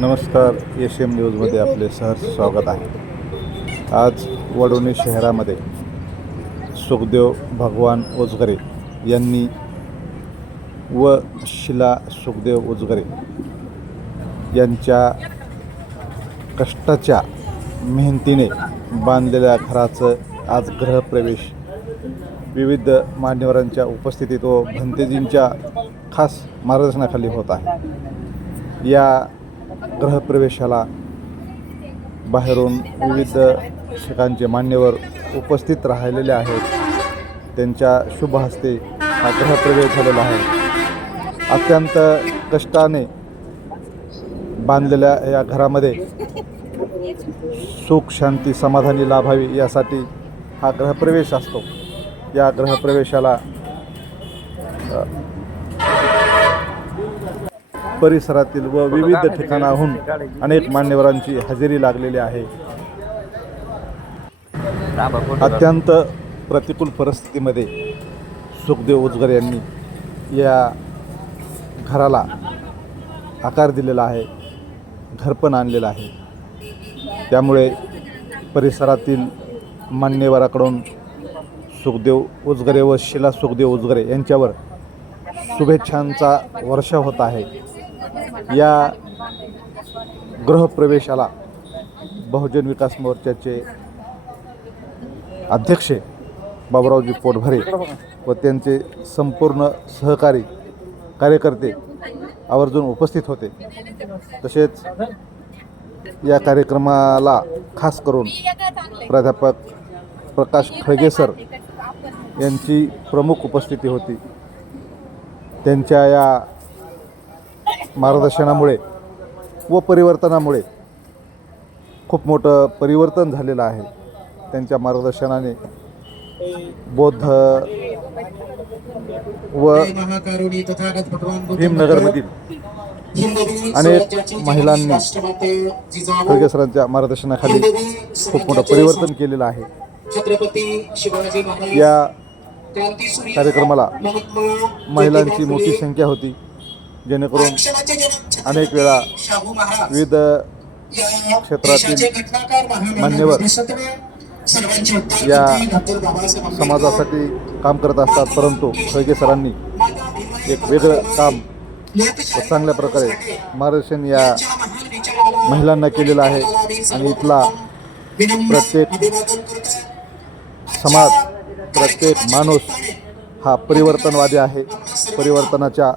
नमस्कार S M न्यूजमध्ये आपले सहर्ष स्वागत आहे. आज वडोणी शहरामध्ये सुखदेव भगवान ओजगरे यांनी व शिला सुखदेव ओजगरे यांच्या कष्टाच्या मेहनतीने बांधलेल्या घराचं आज गृहप्रवेश. विविध मान्यवरांच्या उपस्थितीत व भंतेजींच्या खास मार्गदर्शनाखाली होत आहे. या ग्रहप्रवेशाला बाहेरून विविध ठिकाणचे मान्यवर उपस्थित राहिलेले आहेत. त्यांच्या शुभ हस्ते हा ग्रहप्रवेश झालेला आहे. अत्यंत कष्टाने बांधलेल्या या घरामध्ये सुख शांती समाधानी लाभावी यासाठी हा ग्रहप्रवेश असतो. या ग्रहप्रवेशाला परिसरातील व विविध ठिकाणाहून अनेक मान्यवरांची हजेरी लागलेली आहे. अत्यंत प्रतिकूल परिस्थितीमध्ये सुखदेव उजगर यांनी या घराला आकार दिलेला आहे घरपण आणलेलं आहे. त्यामुळे परिसरातील मान्यवराकडून सुखदेव उजगरे व शिला सुखदेव उजगरे यांच्यावर शुभेच्छांचा वर्षा होत आहे. या गृहप्रवेशाला बहुजन विकास मोर्चाचे अध्यक्ष बाबुरावजी पोटभरे व त्यांचे संपूर्ण सहकारी कार्यकर्ते आवर्जून उपस्थित होते. तसेच या कार्यक्रमाला खास करून प्राध्यापक प्रकाश खळगे सर यांची प्रमुख उपस्थिती होती. त्यांच्या या मार्गदर्शनामुळे व परिवर्तनामुळे खूप मोठं परिवर्तन झालेलं आहे. त्यांच्या मार्गदर्शनाने बौद्ध व भीमनगरमधील अनेक महिलांनी राष्ट्रमाते सरांच्या मार्गदर्शनाखाली खूप मोठं परिवर्तन केलेलं आहे. या कार्यक्रमाला महिलांची मोठी संख्या होती. जेणेकरून अनेक वेळा विविध क्षेत्रातील मान्यवर या समाजासाठी काम करत असतात परंतु खळगे सरांनी एक वेगळं काम चांगल्या प्रकारे मार्गदर्शन या महिलांना केलेलं आहे आणि इथला प्रत्येक. समाज प्रत्येक माणूस हा परिवर्तनवादी आहे. परिवर्तनाच्या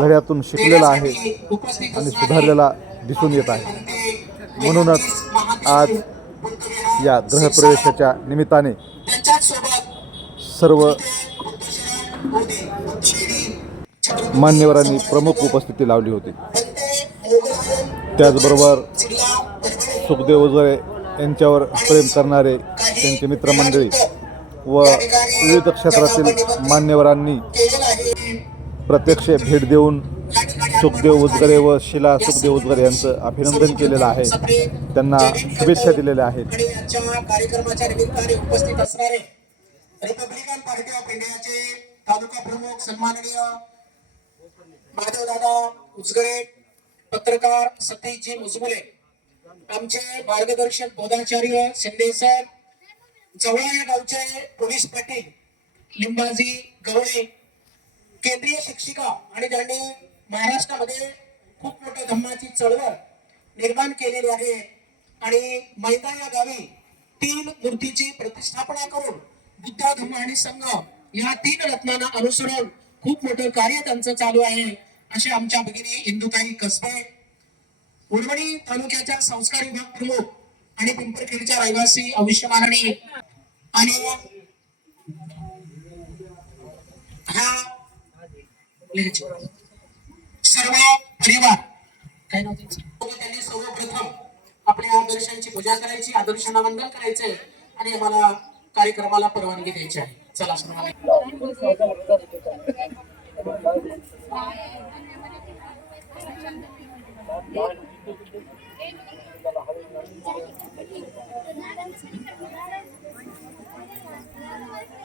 लढ्यातून शिकलेला आहे आणि सुधारलेला दिसून येत आहे. म्हणूनच आज या गृहप्रवेशाच्या निमित्ताने सर्व मान्यवरांनी प्रमुख उपस्थिती लावली होती. त्याचबरोबर सुखदेव उजळे यांच्यावर प्रेम करणारे त्यांचे मित्रमंडळी व विविध क्षेत्रातील मान्यवरांनी प्रत्यक्ष भेट देऊन सुखदेव उजगरे व शिला सुखदेव उजगरे यांचं अभिनंदन केलेलं आहे. त्यांना शुभेच्छा दिलेल्या आहेत. यांच्या कार्यक्रमाच्या निमित्ताने उपस्थित असणारे रिपब्लिकन पार्टी ऑफ इंडियाचे तालुका प्रमुख सन्माननीय माधवदादा उजगरे पत्रकार सतीशजी मुजमुले आमचे मार्गदर्शक बोधाचार्य शिंदे साहेब जवळ या गावचे पोलीस पाटील लिंबाजी गवळे केंद्रीय शिक्षिका आणि ज्यांनी महाराष्ट्रामध्ये खूप मोठ्या धम्माची चळवळ निर्माण केलेली आहे आणि मैदा या गावी तीन मूर्तीची प्रतिष्ठापना करून बुद्ध धम्म आणि संघ या तीन रत्नांना अनुसरून खूप मोठं कार्य त्यांचं चालू आहे असे आमच्या भगिनी इंदुताई कसबे उडवणी तालुक्याच्या संस्कार विभाग प्रमुख आणि पिंपरखेडच्या रहिवासी अविष्यमानणी आणि हा लगेच सर्व परिवार. काय नव्हते त्यांनी सर्वप्रथम आपल्या आदर्शांची पूजा करायची आदर्शांना वंदन करायचंय आणि आम्हाला कार्यक्रमाला परवानगी द्यायची आहे. चला सर्वांना.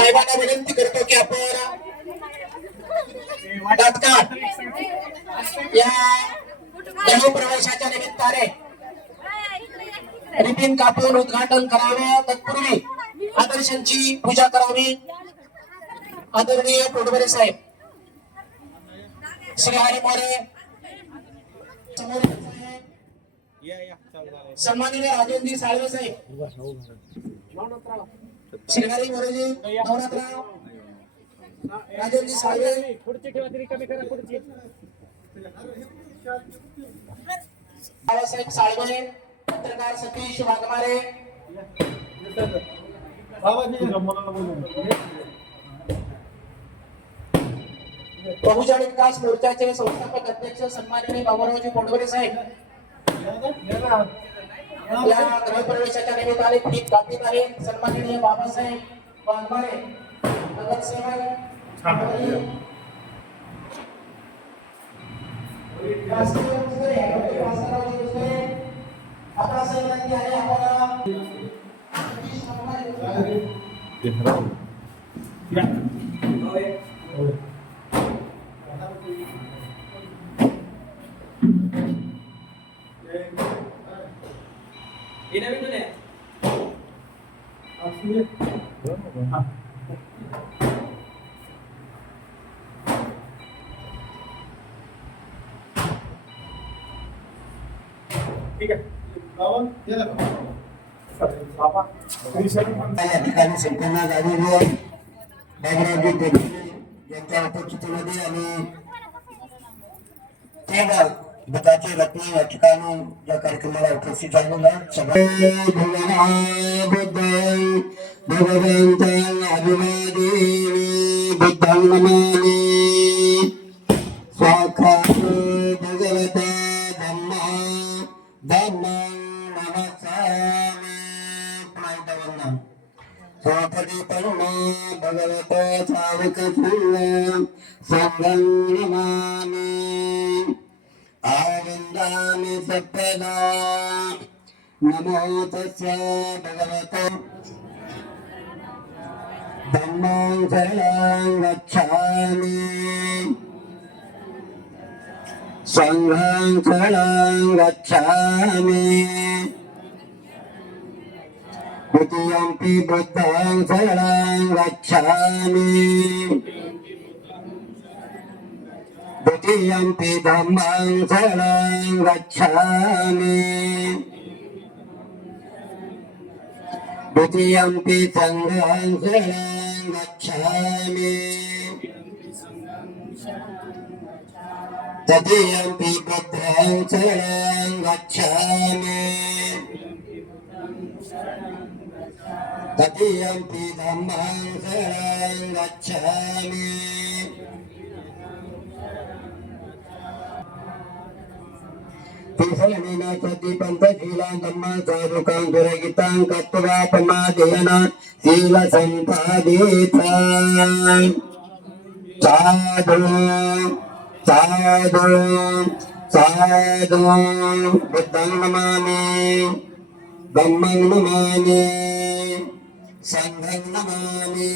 साहेबांना विनंती करतो की आपण तात्काळ या प्रवेशाच्या निमित्ताने रिबीन कापून उद्घाटन करावे. तत्पूर्वी आदर्शांची पूजा करावी. आदरणीय पोटबरे साहेब श्री हरी मोरे सन्माननीय राजेंद्र साळवे साहेब. श्रीहरी मोरेजी नवनाथराव राजेंद्र साळवे. खुर्ची ठेवा तरी कमी करा खुर्ची बाळासाहेब साळवे पत्रकार सतीश वाघमारे. बहुजन विकास मोर्चाचे संस्थापक अध्यक्ष सन्माननीय बाबुरावजी पोटवरे साहेब. या गृहप्रवेशाच्या निमित्ताने फीत घातलीत आहे. सन्माननीय बाबासाहेब वाघमारे नगरसेवक आणि या ठिकाणी संपूर्ण झालेले बाबुरावजी टेकले यांच्या उपस्थितीमध्ये आणि तीन बुद्धाचे रत्न या ठिकाणी या कार्यक्रमाला उपस्थित झालेला सगळे बुद्ध भगवंत अभिवादेवी बुद्धं सावक संगं नमामि आनन्दामि सप्पदा नमो तस्य भगवत धम्मं शरणं गच्छामि सङ्घं शरणं गच्छामि द्वितीयम्पि बुद्धं शरणं गच्छामि द्वितीयम्पि धम्मं शरणं गच्छामि द्वितीयम्पि सङ्घं शरणं गच्छामि तृतीयम्पि बुद्धं शरणं गच्छामि तृतीयम्पि धम्मं शरणं गच्छामि तिसरणेन सति पञ्चशीलां धम्मां साधुकां दुरगितां कत्वा प्रमादेन शीलसम्पादितां साधु साधु साधु बुद्धं नमामि धम्मं नमामि संघं नमामि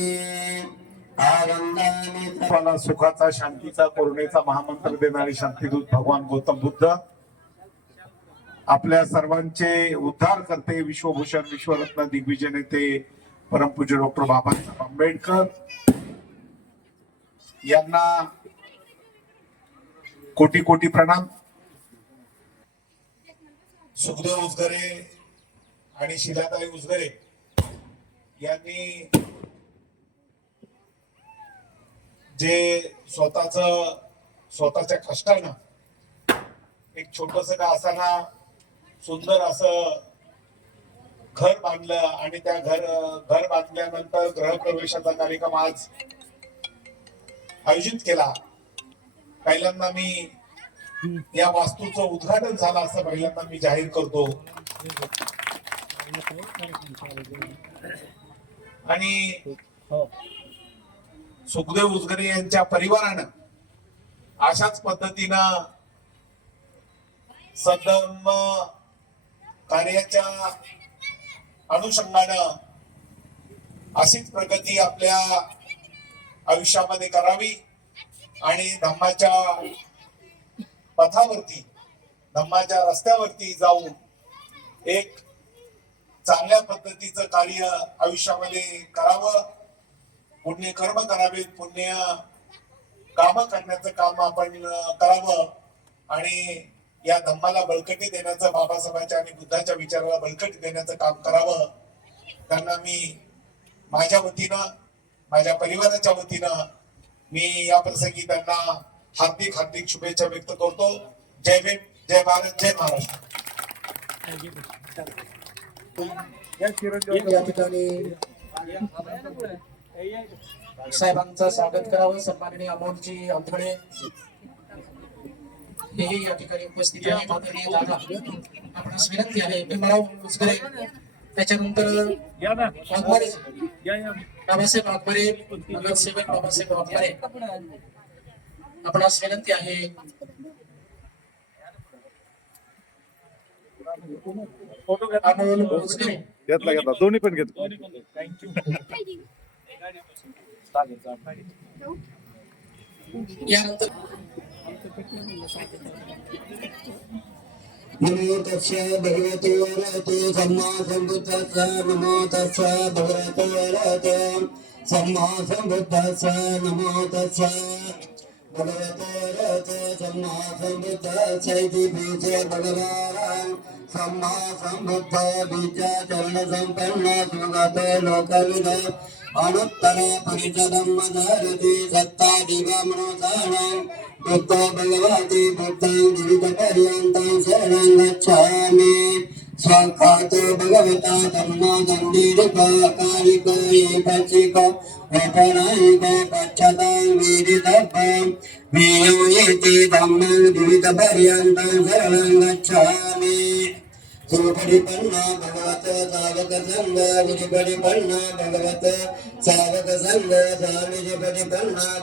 सुखाचा शांतीचा करुणेचा महामंत्र देणारे शांतीदूत भगवान गौतम बुद्ध. आपल्या सर्वांचे उद्धार करते विश्वभूषण विश्वरत्न दिग्विजय नेते परमपूज्य डॉक्टर बाबासाहेब आंबेडकर यांना कोटी कोटी प्रणाम. सुखदेव उजगरे आणि शिलाताई उजगरे. यांनी जे स्वतःच स्वतःच्या कष्टानं एक छोटस का असाना सुंदर असं घर बांधलं आणि त्या घर घर बांधल्यानंतर गृहप्रवेशाचा कार्यक्रम आज आयोजित केला. पहिल्यांदा मी या वास्तूचं उद्घाटन झालं असं पहिल्यांदा मी जाहीर करतो. आणि सुखदेव उजगरे यांच्या परिवारानं अशाच पद्धतीनं सदम कार्याच्या अनुषंगानं अशीच प्रगती आपल्या आयुष्यामध्ये करावी आणि धम्माच्या पथावरती धम्माच्या रस्त्यावरती जाऊन एक चांगल्या पद्धतीचं कार्य आयुष्यामध्ये करावं. पुण्य कर्म करावेत पुण्य काम करण्याचं काम आपण करावं. आणि या धम्माला बळकटी देण्याचं बाबासाहेबांच्या आणि बुद्धाच्या विचाराला बळकटी देण्याचं काम करावं. त्यांना मी माझ्या वतीनं माझ्या परिवाराच्या वतीनं मी या प्रसंगी त्यांना हार्दिक हार्दिक शुभेच्छा व्यक्त करतो. जय भीम जय भारत जय महाराष्ट्र. या ठिकाणी साहेबांचं स्वागत करावं. सन्माननीय अमोलजी अंधळे हेही या ठिकाणी उपस्थित आहे आदरणीय दादा. आपणास विनंती आहे. भीमराव उजगरे. त्याच्यानंतर वाघमारे. बाबासाहेब वाघमारे नगरसेवक बाबासाहेब वाघमारे. आपणास विनंती आहे. घेतला घेतला. दोन्ही पण घेतला. यानंतर नमो तस्य भगवते वरते सम्मा सम्बुद्धस्य नमो तस्य भगवते वरते सम्मा सम्बुद्धस्य नमो तस्य भगवते वरते सम्मा सम्बुद्धस्य इति बीजे भगवान्। सम्मा सम्बुद्ध बीज चरण सम्पन्न सुगत लोकविद अनुत्तर परिचदं मदरति सत्ता दिवमनोसानं बुद्ध भगवती बुद्धं जीवितपर्यन्तं शरणं गच्छामि साक्षात् भगवता धम्मो गम्भीरकारिको ये पचिको वैपरायिको पच्छतां वीरितव्यं वेयो येति धम्मं जीवितपर्यन्तं शरणं गच्छामि गुरुपरिपन्ना भगवत सावक गुरुपरिपन्ना भगवत सावक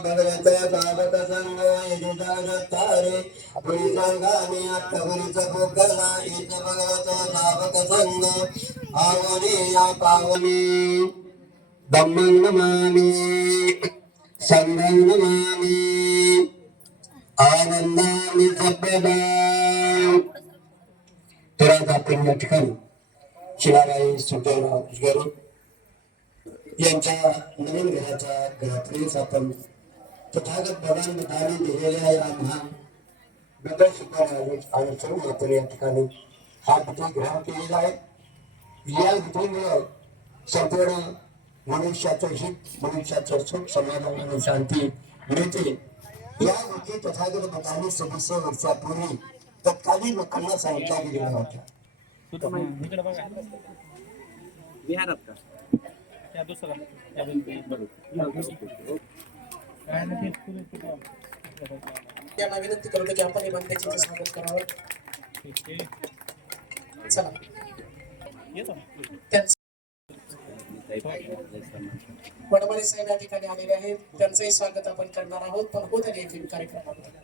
भगवत सावक संग यजुदारतारे पुरी संघाने भगवत सावक संग पावनी धम्मं नमामि नमामि आनंदामि सभ्यदा तर आज आपण या ठिकाणी शिलाराई सुटेराव गरू यांच्या नवीन घराच्या घरातलीच आपण तथागत भगवान बुद्धाने दिलेल्या या महान बदल शिकवणारे आणि सर्व आपण या ठिकाणी हा विधी ग्रहण केलेला आहे या विधीमुळे संपूर्ण मनुष्याचं हित मनुष्याचं सुख समाधान आणि शांती मिळते. या गोष्टी तथागत भगवाने सदस्य वर्षापूर्वी तत्कालीन लोकांना सांगितल्या गेलेल्या होत्या बिहारात का त्यांना विनंती करतो की आपण निबंधाचे स्वागत करावं चला त्यांचं वडवणे साहेब या ठिकाणी आलेले आहेत. त्यांचंही स्वागत आपण करणार आहोत. पण होत आले येथील कार्यक्रमामध्ये.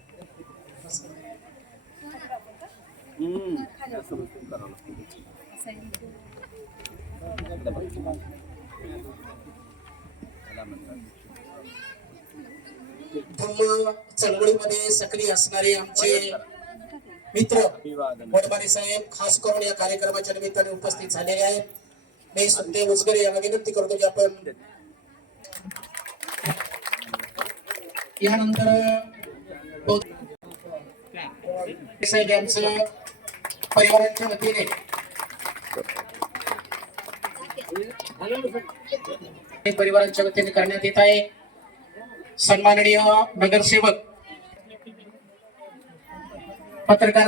धम्म चळवळीमध्ये सक्रिय असणारे आमचे मित्र वडबारे साहेब खास करून या कार्यक्रमाच्या निमित्ताने उपस्थित झालेले आहेत. मी सुखदेव उजगरे यांना विनंती करतो की आपण यानंतर साहेब यांचं परिवाराच्या वतीने परिवाराच्या वतीने करण्यात येत आहे सन्माननीय नगरसेवक पत्रकार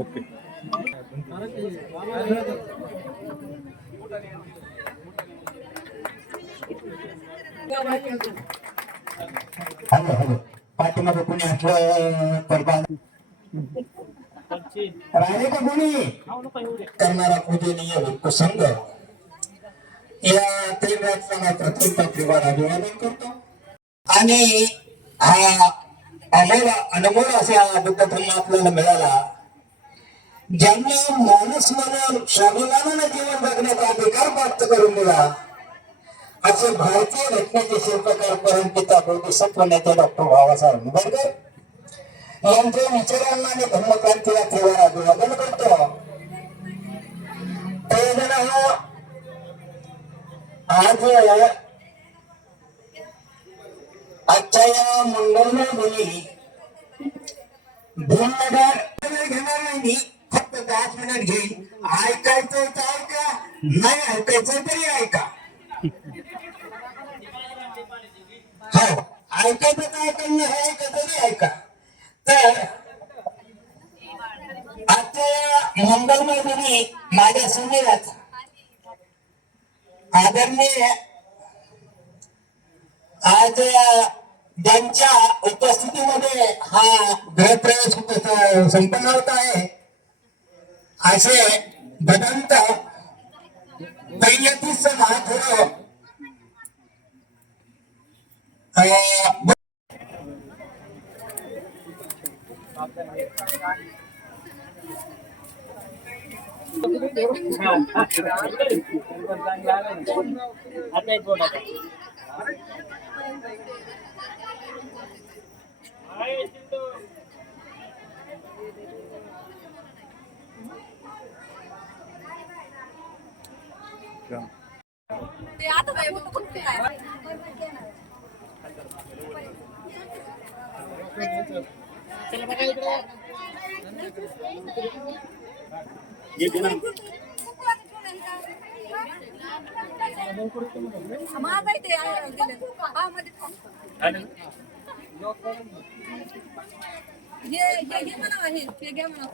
ओके. हॅलो हॅलो पाठीमध्ये कोणी असलं तर राहिले का कोणी? करणारा पूजनीय भक्त संघ या त्रिवाचा प्रत्येक प्रथम अभिवादन करतो. आणि हा अमोल अनमोल असा बुद्ध धर्म आपल्याला मिळाला. ज्यांना माणूस म्हणून स्वाभिमानाने जीवन जगण्याचा अधिकार प्राप्त करून दिला असे भारतीय घटनेचे शिल्पकार परमपिता बौद्ध सत्वनेते डॉक्टर बाबासाहेब आंबेडकर. यांच्या विचारांना आणि धर्मक्रांतीला तेव्हा अभिवादन करतो. ते हा आज आजच्या या मंगलमय बोली भीमनगर घेणार नाही मी फक्त दहाच मिनिट घेईल. ऐकायचं तर ऐका नाही ऐकायचं तरी ऐका. हो ऐकायचं काय करणं हे ऐकायचं तरी ऐका. तर आजच्या मंगलमय मी माझ्या सुनेलाच आदरणीय आज ज्यांच्या उपस्थितीमध्ये हा गृहप्रवेश संपन्न होत आहे असे भदंत पहिल्यातीच महाथोर अं, आता एक बोला ते आता काय होतं कुठे काय माझा ते आहे दिलं. हा मध्ये हे हे हे म्हणा आहे हे घ्या म्हणा